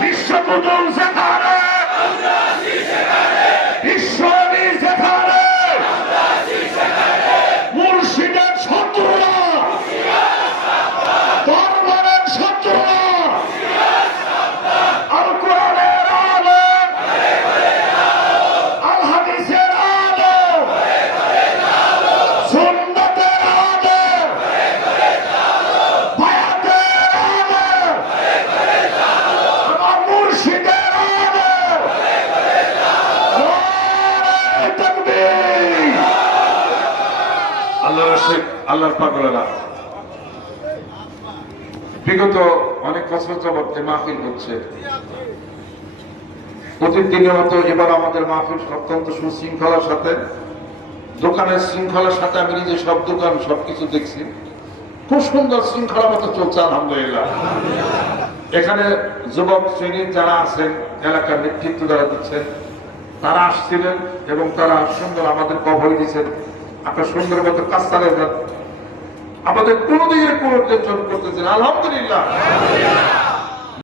বিশ্ব প্রথম রশিদ আল্লাহর পাগলেরা। বিগত অনেক বছর যাবৎ যে মাহফিল হচ্ছে, প্রতিদিনের মতো এবার আমাদের মাহফিল অত্যন্ত সুশৃঙ্খলার সাথে। দোকানের শৃঙ্খলার সাথে আমি নিজে সব দোকান, সবকিছু দেখছি। খুব সুন্দর শৃঙ্খলা মতো চলছে, আলহামদুলিল্লাহ। এখানে যুবক শ্রেণির যারা আছেন, এলাকার নেতৃত্ব যারা দিচ্ছেন, তারা আসছিলেন এবং তারা সুন্দর আমাদের কভার দিয়েছেন। আপনার সুন্দর মতো কাজ চালিয়ে যান। আমাদের কোনো দিকের কোনো টেনশন করতেছেন আলহামদুলিল্লাহ।